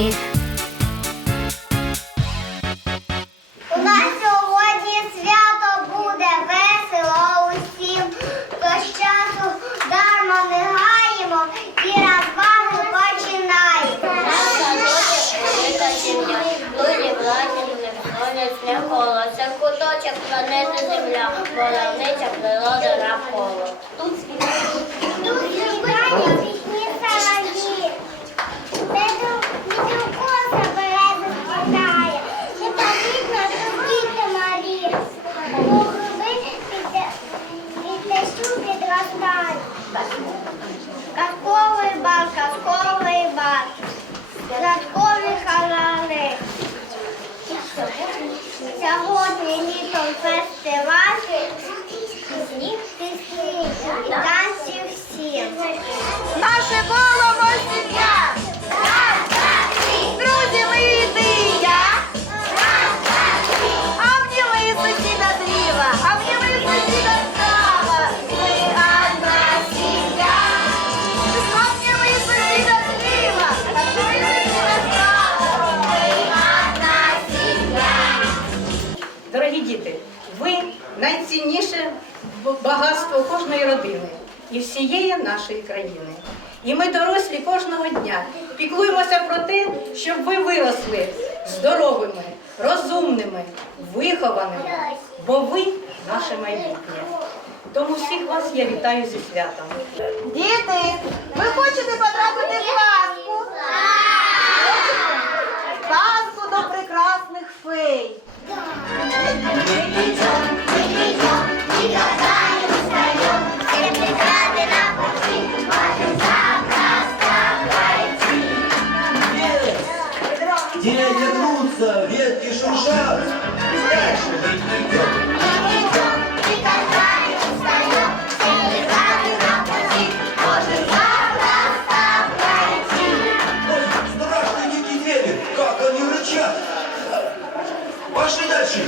Выходных. すご。Багатство кожної родини і всієї нашої країни. І ми, дорослі, кожного дня піклуємося про те, щоб ви виросли здоровими, розумними, вихованими, бо ви наше майбутнє. Тому всіх вас я вітаю зі святом. Діти, ви хочете потрапити в казку? Казку до прекрасних фей. Пошли дальше.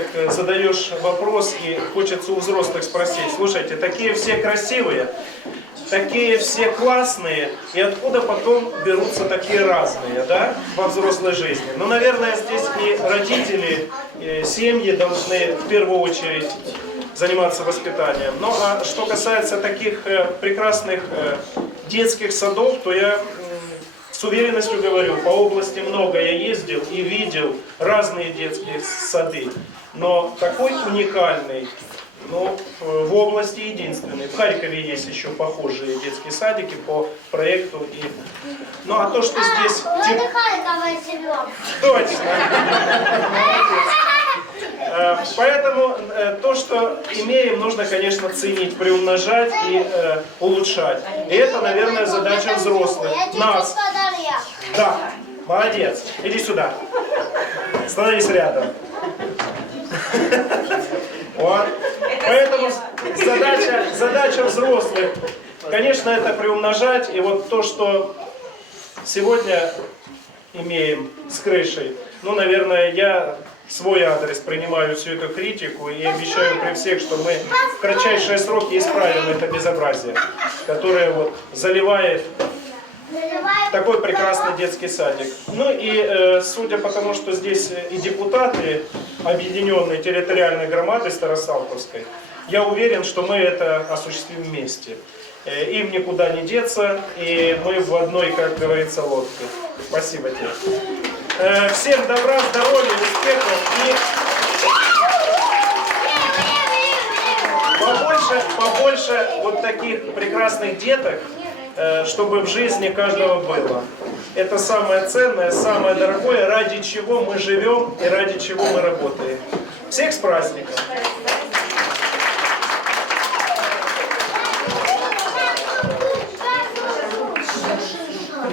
Деток, э, задаешь вопрос и хочется у взрослых спросить, слушайте, такие все красивые, такие все классные, и откуда потом берутся такие разные, да, во взрослой жизни? Ну, наверное, здесь и родители, и семьи должны в первую очередь заниматься воспитанием. Ну, а что касается таких э, прекрасных э, детских садов, то я с уверенностью говорю, по области много я ездил и видел разные детские сады, но такой уникальный, ну, в области единственный. В Харькове есть еще похожие детские садики по проекту. И... Ну а то, что здесь... Мы тип- на Харьково живем. Точно. Э, Поэтому э, то, что имеем, нужно, конечно, ценить, приумножать и э, улучшать. И это, наверное, задача взрослых. Нас. Да, молодец. Иди сюда. Становись рядом. Вот. Поэтому задача, задача взрослых, конечно, это приумножать. И вот то, что сегодня имеем с крышей, ну, наверное, я свой адрес принимаю всю эту критику и обещаю при всех, что мы в кратчайшие сроки исправим это безобразие, которое вот заливает такой прекрасный детский садик. Ну и э, судя по тому, что здесь и депутаты объединенной территориальной громады Старосалковской, я уверен, что мы это осуществим вместе. Э, Им никуда не деться, и мы в одной, как говорится, лодке. Спасибо тебе. Э, Всем добра, здоровья, успехов и побольше, побольше вот таких прекрасных деток, чтобы в жизни каждого было. Это самое ценное, самое дорогое, ради чего мы живем и ради чего мы работаем. Всех с праздником!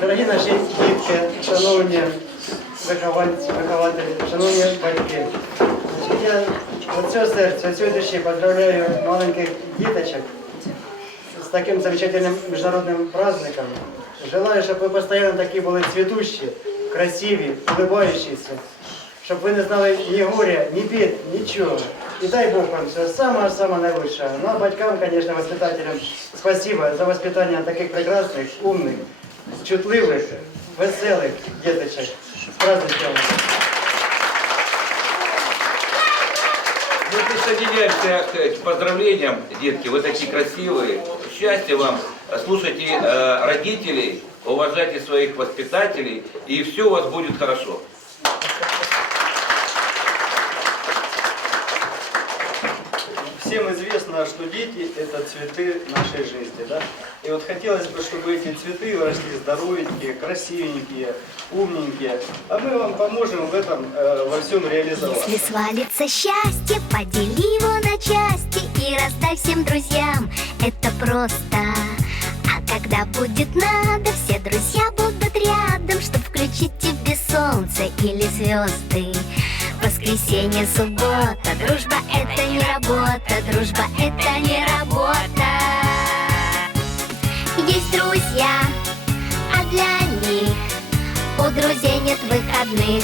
Дорогі наші дітки, шановні вихованці, вихователі, шановні батьки. Значить, Я від цього серця, від цієї душі поздравляю маленьких діточок з таким замечательним міжнародним праздником. Желаю, щоб ви постійно такі були цвітущі, красиві, улыбающіся, щоб ви не знали ні горя, ні бід, нічого. І дай Бог вам всього самого-самого наилучшего. Ну а батькам, конечно, воспитателям, спасибо за воспитание таких прекрасных, умных, чутливих, веселих діточок. З праздником! Мы присоединяемся к к поздравлениям, детки, вы такие красивые. Счастья вам, слушайте э, родителей, уважайте своих воспитателей, и все у вас будет хорошо. Всем известно, что дети – это цветы нашей жизни, да? И вот хотелось бы, чтобы эти цветы росли здоровенькие, красивенькие, умненькие. А мы вам поможем в этом э, во всем реализовать. Если свалится счастье, подели его на части и раздай всем друзьям. Это просто. А когда будет надо, все друзья будут рядом, чтобы включить тебе солнце или звезды. Воскресенье, суббота, дружба это не работа, дружба это не работа. Есть друзья, а для них у друзей нет выходных.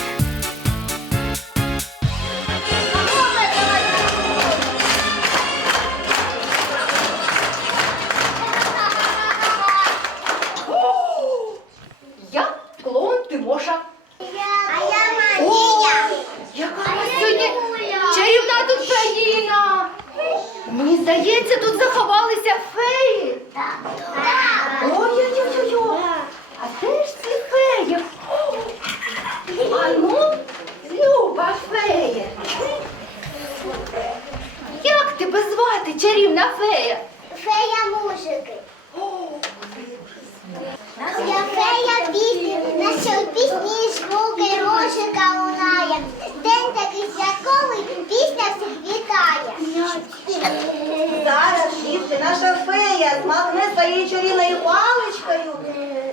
Чарівна фея? Фея музики. Я фея пісні, наші у пісні звуки рожика лунає. День такий святковий, пісня всіх вітає. Зараз дітки, наша фея змахне своєю чарівною паличкою,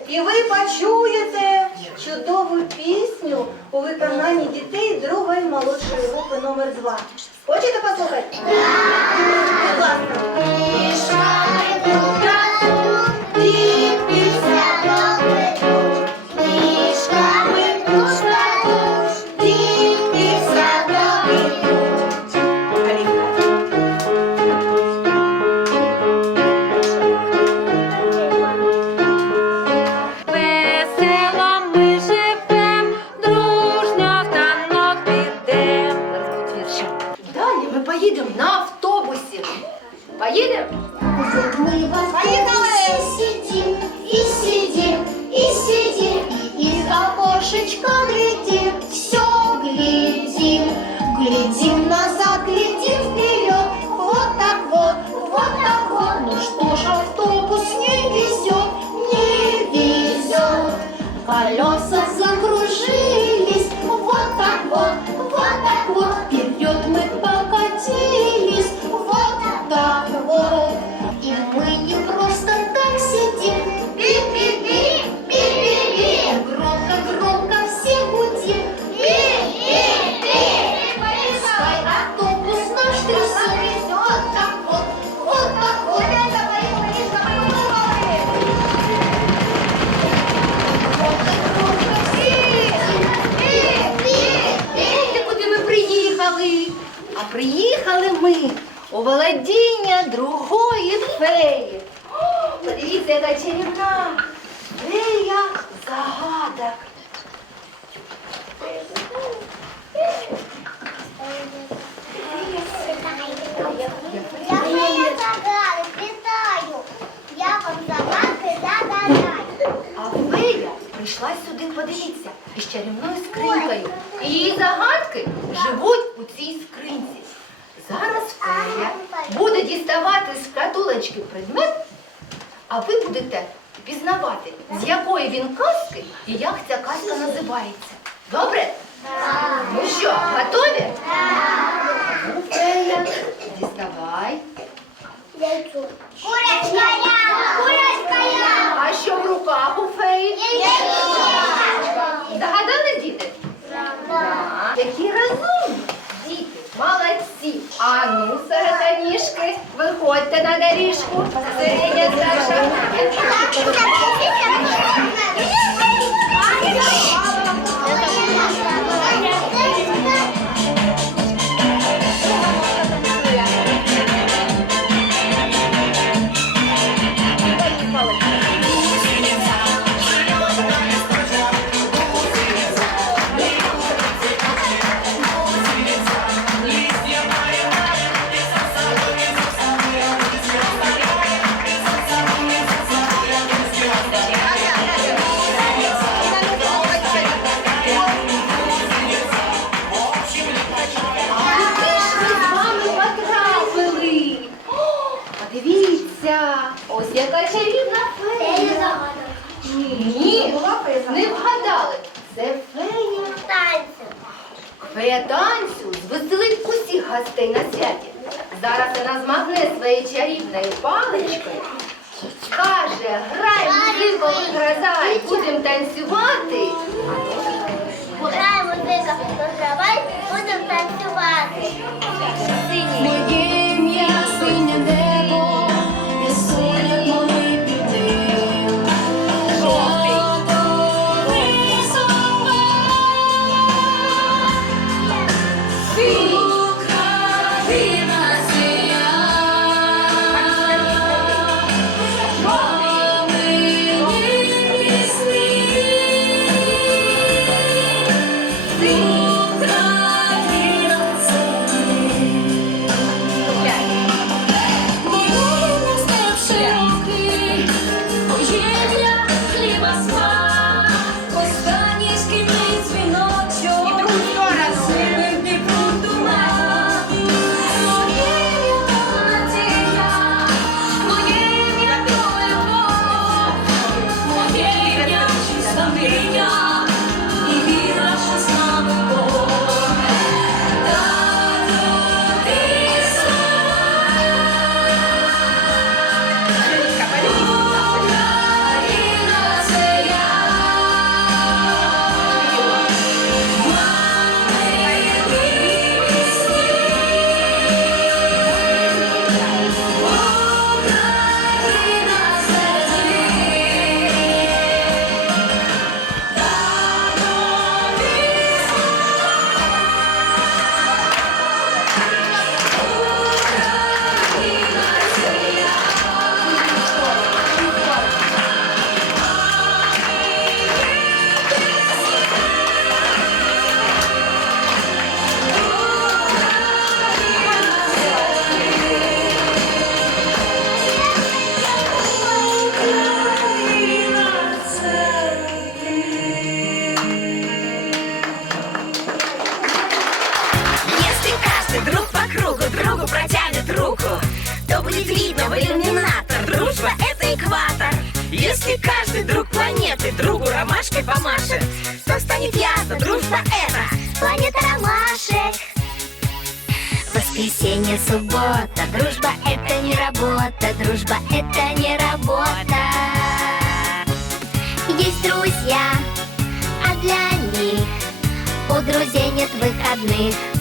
і ви почуєте чудову пісню у виконанні дітей другої молодшої групи номер 2 Хочете послухати? Будь ласка. Прийшла сюди, подивіться, із чарівною скринькою. Її загадки живуть у цій скринці. Зараз фея буде діставати з катулечки предмет, а ви будете пізнавати, з якої він казки і як ця казка називається. Добре? Ну що, готові? Ну, Фея, діставай. Курочка я, курочка я. А що в руках у феї? Догадали, діти? Так. Які розумні діти, молодці. А ну, сагатаніжки, виходьте на доріжку. Синя Саша. Не вгадали. Це фея. Фея танцю звеселить усіх гостей на святі. Зараз вона змагне своєю чарівною паличкою. Каже, грай, музику, грозай, будемо танцювати. Грає музика, розкривай, будемо танцювати. Моє ім'я синє будет видно в иллюминатор. Дружба — это экватор. Если каждый друг планеты другу ромашкой помашет, то станет ясно, дружба — это Планета ромашек. Воскресенье, суббота, дружба — это не работа, дружба — это не работа. Есть друзья, а для них у друзей нет выходных.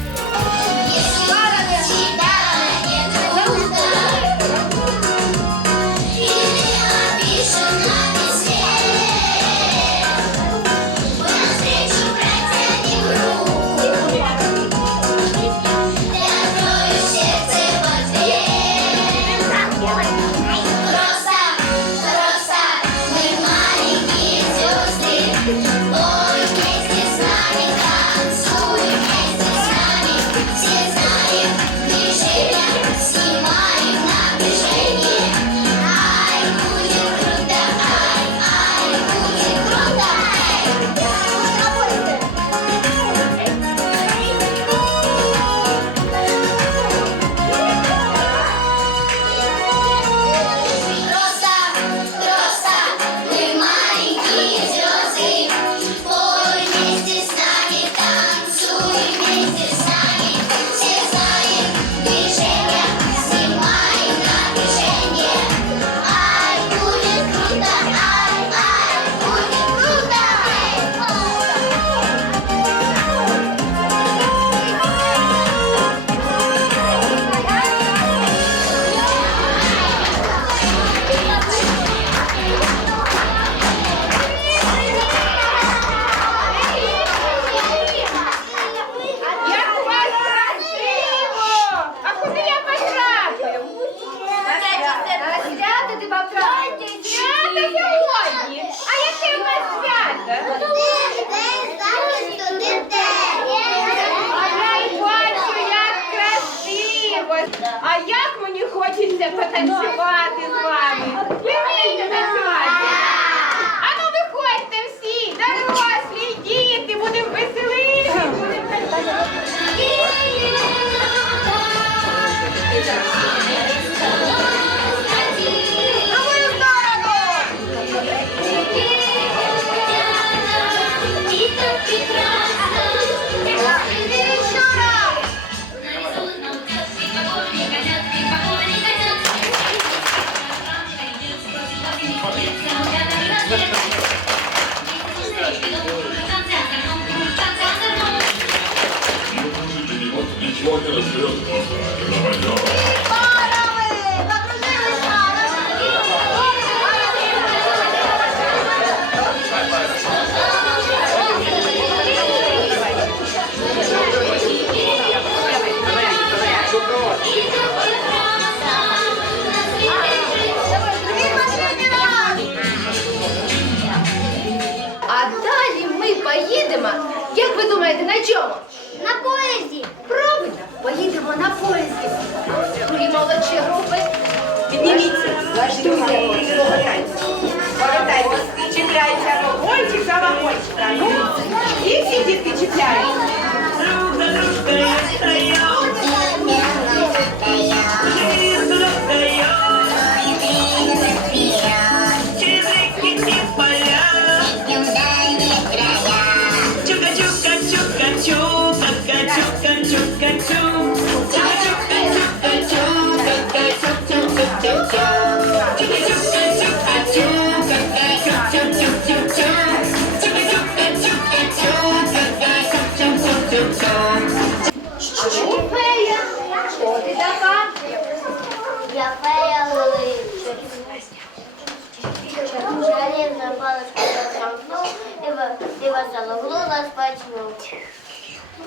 бачила.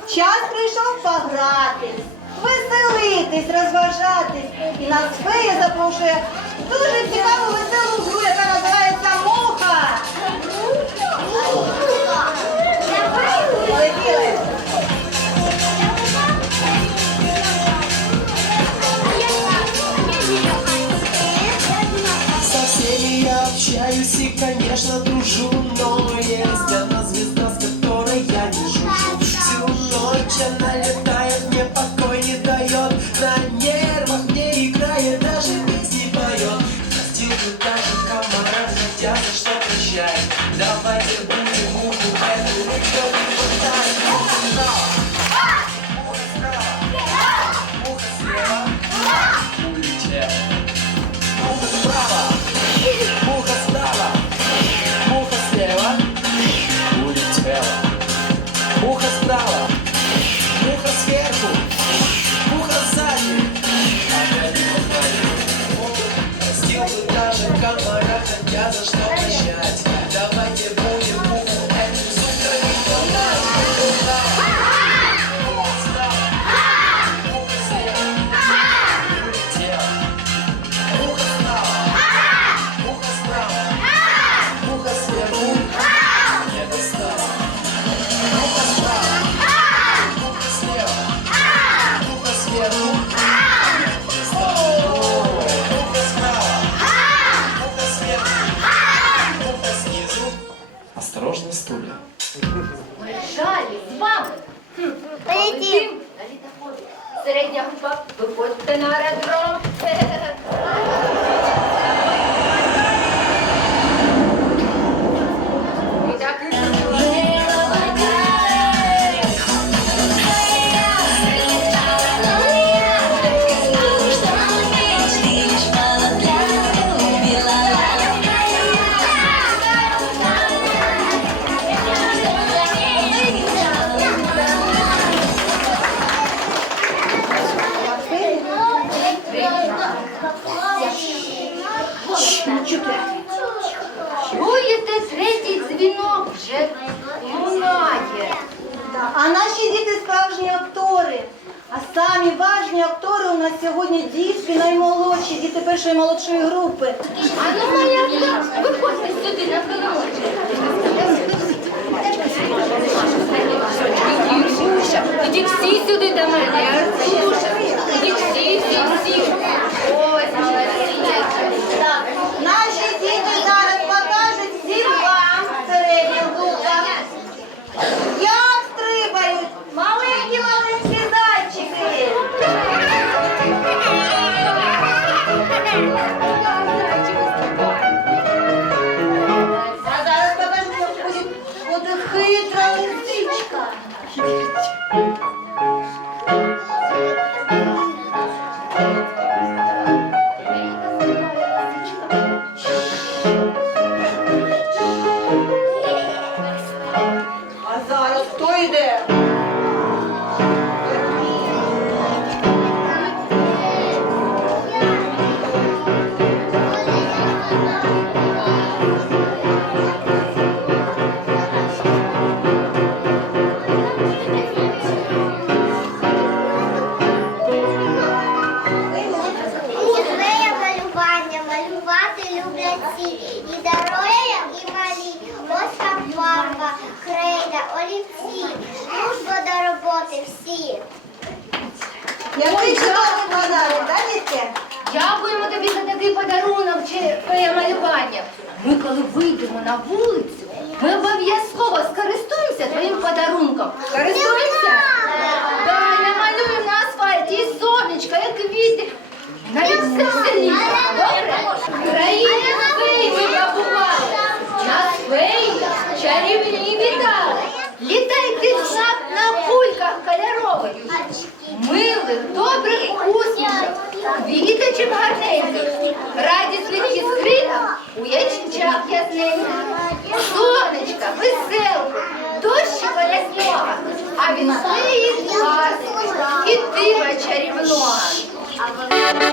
Час прийшов погратись, веселитись, розважатись. І нас фея запрошує дуже цікаву веселу гру, яка називається муха. Муха! наймолодші, діти першої молодшої групи. А ну моя виходьте сюди на Ідіть всі сюди до мене. Ідіть всі, всі, всі. Ми обов'язково скористуємося твоїм подарунком. Користуємося? Да, і намалюємо на асфальті і сонечко, і квіти. Навіть все в селі. Добре? Країни феї ми побували. Нас феї чарівні вітали. Літайте знак на кульках кольорових. Милих, добрих усмішок, квіточок гарненьких, а він